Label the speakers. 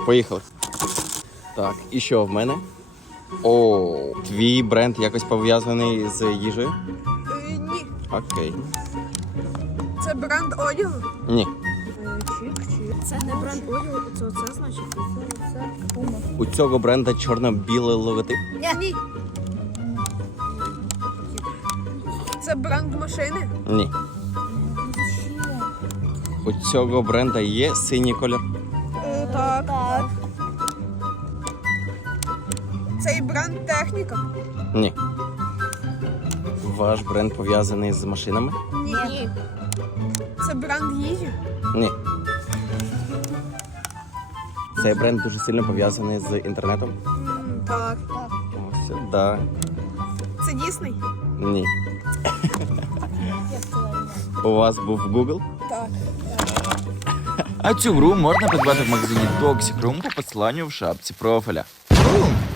Speaker 1: Поїхали. Так, і що в мене? О, твій бренд якось пов'язаний з їжею?
Speaker 2: Ні.
Speaker 1: Окей.
Speaker 2: Це бренд одягу?
Speaker 1: Ні.
Speaker 2: Чик-чик. Це не бренд одягу, це значить. Це Puma.
Speaker 1: У цього бренда чорно-білий логотип?
Speaker 2: Ні. Це бренд машини?
Speaker 1: Ні. У цього бренда є синій колір?
Speaker 2: Так. Цей бренд техніка?
Speaker 1: Ні. Ваш бренд пов'язаний з машинами?
Speaker 2: Ні. Це бренд їжі?
Speaker 1: Ні. Цей бренд дуже сильно пов'язаний з інтернетом?
Speaker 2: Так.
Speaker 1: О, сюди.
Speaker 2: Це Дісней?
Speaker 1: Ні. У вас був Google?
Speaker 2: Так.
Speaker 3: А цю гру можна придбати в магазині Toxic Room по посиланню в шапці профіля. Бум!